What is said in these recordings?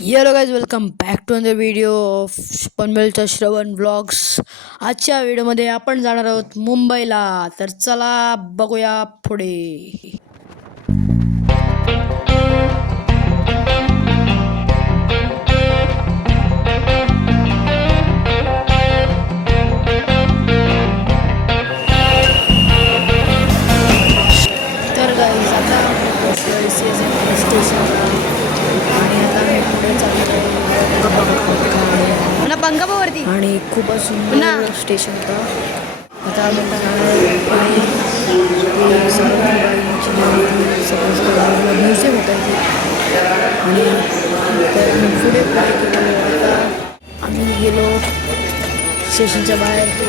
Hello guys, welcome back to another video of पनवेलचा Shravan blogs. आजच्या व्हिडिओमध्ये आपण जाणार आहोत मुंबईला. तर चला बघूया पुढे. तर गाइज आता स्टेशनला आणि आता मी पुढे चाललो पंगाबावरती आणि खूपच सुंदर स्टेशन होतं. आता आपण म्युझियम होतं आणि तर पुढे आता आम्ही गेलो स्टेशनच्या बाहेर. ते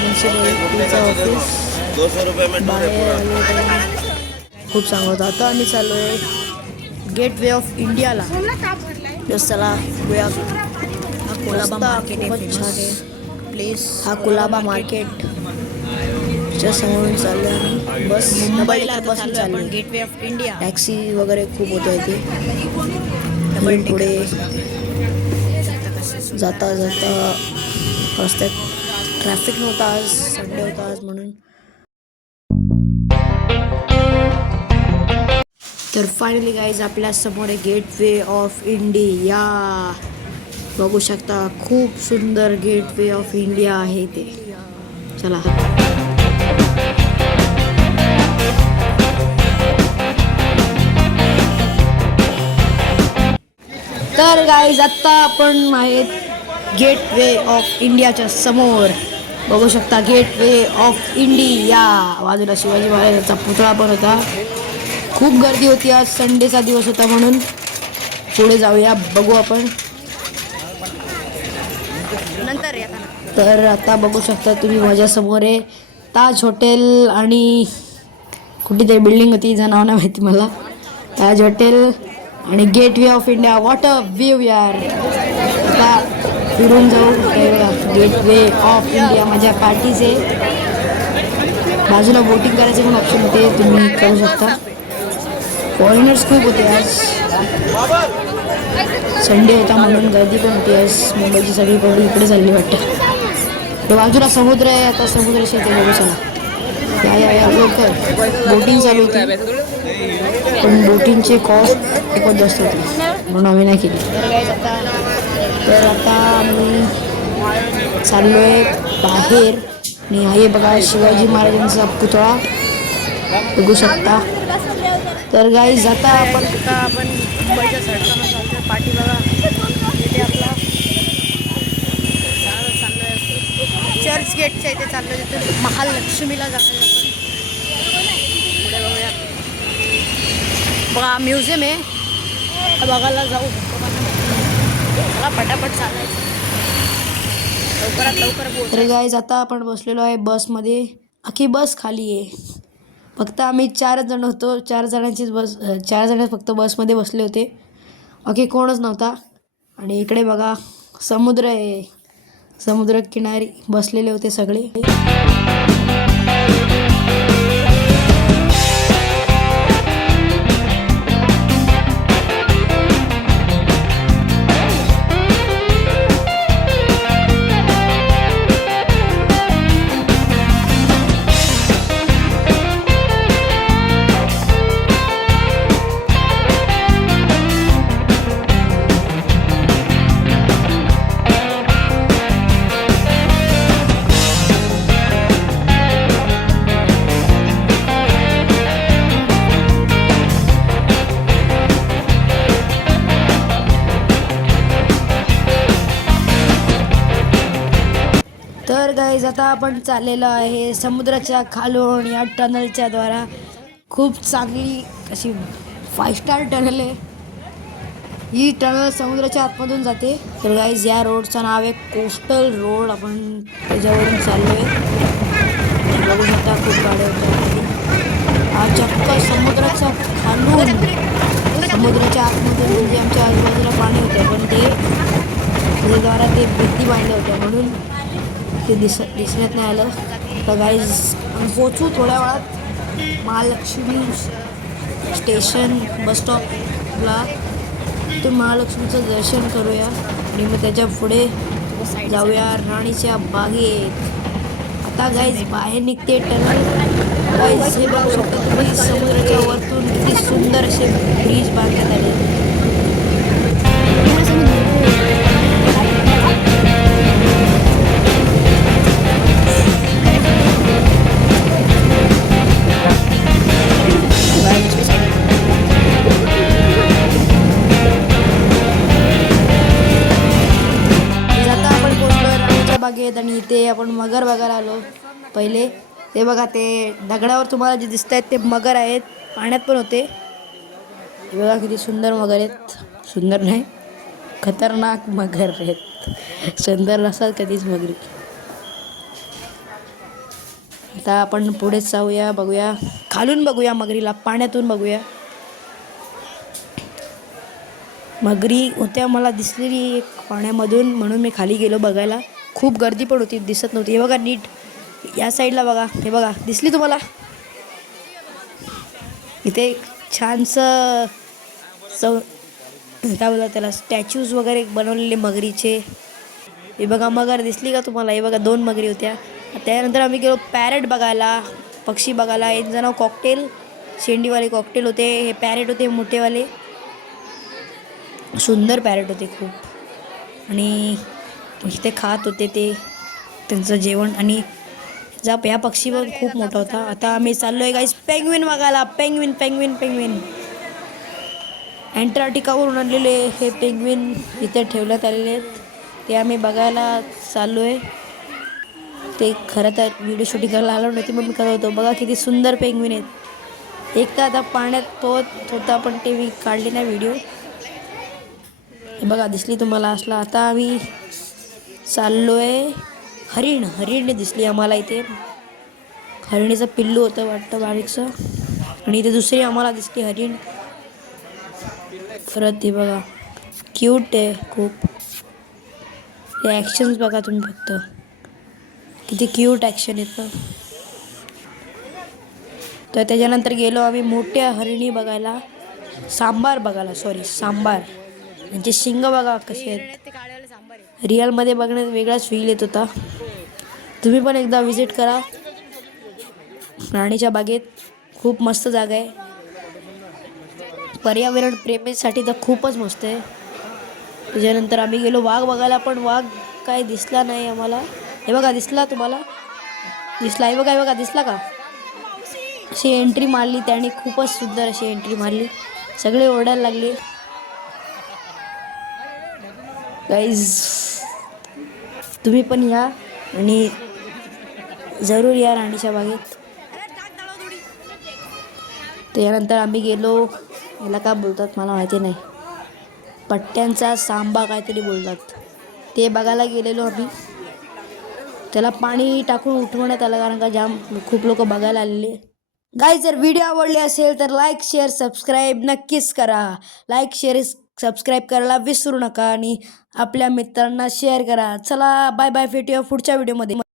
म्युन्सिपॅलिटीचं ऑफिस खूप चांगलं होतं. आता आम्ही चाललो आहे गेट वे ऑफ इंडियाला. चला बघूया. हा कुलाबा मार्केट आहे, छान आहे प्लेस. हा कुलाबा मार्केट च्या समोरून चाललो आम्ही. बस मुंबईला बसून चाललो. Gateway of India. Taxi वगैरे खूप होत्या इथे. पुढे जाता जाता रस्त्यात ट्रॅफिक नव्हता. आज संडे होता आज म्हणून. तर फायनली गाईज आपल्या समोर आहे गेट वे ऑफ इंडिया. बघू शकता खूप सुंदर गेट वे ऑफ इंडिया आहे ते. चला तर गाईज आता आपण आहेत गेट वे ऑफ इंडियाच्या समोर. बघू शकता गेट वे ऑफ इंडिया. बाजूला शिवाजी महाराजांचा पुतळा पण होता. खूप गर्दी होती. आज संडेचा दिवस होता म्हणून. पुढे जाऊया, बघू आपण नंतर. तर आता बघू शकता तुम्ही माझ्या समोर आहे ताज हॉटेल आणि कुठेतरी बिल्डिंग होती, तिचं नाव नाही माहिती मला. ताज हॉटेल आणि gateway of India. What a view यार. आता फिरून जाऊ. गेट वे ऑफ इंडिया माझ्या पार्टीचे. बाजूला बोटिंग करायचे पण ऑप्शन होते, तुम्ही करू शकता. फॉरेनर्स खूप होते आज. संडे होता म्हणून गर्दी पण होती आज. मुंबईची सगळी पब्लिक इकडे चालली वाटतं. तर बाजूला समुद्र आहे. आता समुद्राशी ते बघू चला. या लवकर. बोटिंग चालू होती पण बोटिंगची कॉस्ट खूपच जास्त होती म्हणून आम्ही नाही केली. तर आता आम्ही चाललो आहे बाहेर. आणि हे बघा शिवाजी महाराजांचा पुतळा बघू शकता. तर गाईज आता आपण मुंबईच्या सडकाला चालतो. पाठी बघा इथे आपला चर्च गेटच्या इथे चाललो. तिथे महालक्ष्मीला जाणार आपण. पुढे बघूया. बघा म्युझियम आहे, बघायला जाऊ. मला पटापट चालायचं लवकरात लवकर. तर गाईज आता आपण बसलेलो आहे बसमध्ये. अख्खी बस खाली आहे. फक्त आम्ही 4 जण होतो. 4 जणांचीच बस. 4 जण फक्त बसमध्ये बसले होते. ओके कोणच नव्हता. आणि इकडे बघा समुद्र आहे. समुद्र किनारी बसलेले होते सगळे. तर गाईज आता आपण चाललेलो आहे समुद्राच्या खालून. या टनलच्या द्वारा खूप चांगली अशी 5 स्टार टनल आहे ही. टनल समुद्राच्या आतमधून जाते. तर गाईज या रोडचं नाव आहे कोस्टल रोड. आपण त्याच्यावरून चाललो आहे. बघू शकता खूप गाड्या होत्या. हा चक्क समुद्राच्या खालून समुद्राच्या आतमधून म्हणजे आमच्या आजूबाजूला पाणी होतं पण ते त्याच्याद्वारा ते भिंती बांधल्या होत्या म्हणून ते दिसण्यात नाही आलं. तर गाईज पोचू थोड्या वेळात महालक्ष्मी स्टेशन बस स्टॉपला. इथून महालक्ष्मीचं दर्शन करूया आणि मग त्याच्या पुढे जाऊया राणीच्या बागेत. आता गाईज बाहेर निघते टनल. गाईज हे बघू शकता तुम्ही समुद्राच्या वरतून किती सुंदर असे ब्रिज बांधण्यात आले. बागेत आणि इथे आपण मगर बघायला आलो. पहिले ते बघा, ते दगडावर तुम्हाला जे दिसत आहेत ते मगर आहेत, पाण्यात पण होते. हे बघा किती सुंदर मगर आहेत. सुंदर नाही, खतरनाक मगर आहेत. सुंदर नसतात कधीच मगरी. आता आपण पुढे जाऊया, बघूया खालून, बघूया मगरीला पाण्यातून बघूया. मगरी होत्या मला दिसलेली एक पाण्यामधून, म्हणून मी खाली गेलो बघायला. खूप गर्दी पण होती, दिसत नव्हती. हे बघा नीट या साईडला बघा, हे बघा दिसली तुम्हाला. इथे छानसं काय बोलतात त्याला, स्टॅच्यूज वगैरे बनवलेले मगरीचे. हे बघा मगर दिसली का तुम्हाला. हे बघा 2 मगरी होत्या. त्यानंतर आम्ही गेलो पॅरेट बघायला, पक्षी बघायला. एक जण कॉकटेल, शेंडीवाले कॉकटेल होते. हे पॅरेट होते मोठेवाले, सुंदर पॅरेट होते खूप. आणि ते खात होते ते त्यांचं जेवण. आणि ह्या पक्षी पण खूप मोठा होता. आता आम्ही चाललोय गाईस पेंग्विन बघायला. पेंग्विन पेंग्विन पेंग्विन अँटार्क्टिकावरून आणलेले हे पेंग्विन इथे ठेवण्यात आलेले आहेत. ते आम्ही बघायला चाललोय. ते खरं तर व्हिडिओ शूटिंग करायला आलो नव्हती, मग मी करत होतो. बघा किती सुंदर पेंग्विन आहेत. एक तर आता पाण्यात पोहत होता, पण ते मी काढले नाही व्हिडिओ. हे बघा दिसली तुम्हाला असला. आता आम्ही चाललोय. हरिण दिसली आम्हाला इथे. हरिणीचं पिल्लू होतं वाटतं बारीकसं. आणि इथे दुसरी आम्हाला दिसली हरिण. परत हे बघा क्यूट आहे खूप. हे ॲक्शन्स बघा तुम्ही फक्त, किती क्यूट ॲक्शन येतं. तर त्याच्यानंतर गेलो आम्ही मोठ्या हरिणी बघायला, सांबार बघायला. सांबार. त्यांचे शिंग बघा कसे आहेत. रिअलमध्ये बघण्यात वेगळाच फील येत होता. तुम्ही पण एकदा विजिट करा राणीच्या बागेत. खूप मस्त जागा आहे. पर्यावरण प्रेमीसाठी तर खूपच मस्त आहे. त्याच्यानंतर आम्ही गेलो वाघ बघायला, पण वाघ काय दिसला नाही आम्हाला. हे बघा दिसला तुम्हाला, दिसला. हे बघा दिसला का. अशी एंट्री मारली त्याने, खूपच सुंदर अशी एंट्री मारली. सगळे ओरडायला लागले. गाईज तुम्ही पण या आणि जरूर या राणीच्या बागेत. त्यानंतर आम्ही गेलो, याला काय बोलतात मला माहिती नाही, पट्ट्यांचा सांबा काहीतरी बोलतात, ते बघायला गेलेलो आम्ही. त्याला पाणी टाकून उठवण्यात आलं, कारण का खूप लोक बघायला आलेले. गाईज जर व्हिडिओ आवडले असेल तर लाईक शेअर सबस्क्राईब नक्कीच करा. लाईक शेअर सबस्क्राईब करायला विसरू नका आणि आपल्या मित्रांना शेअर करा. चला बाय बाय, भेटूया पुढच्या व्हिडिओमध्ये.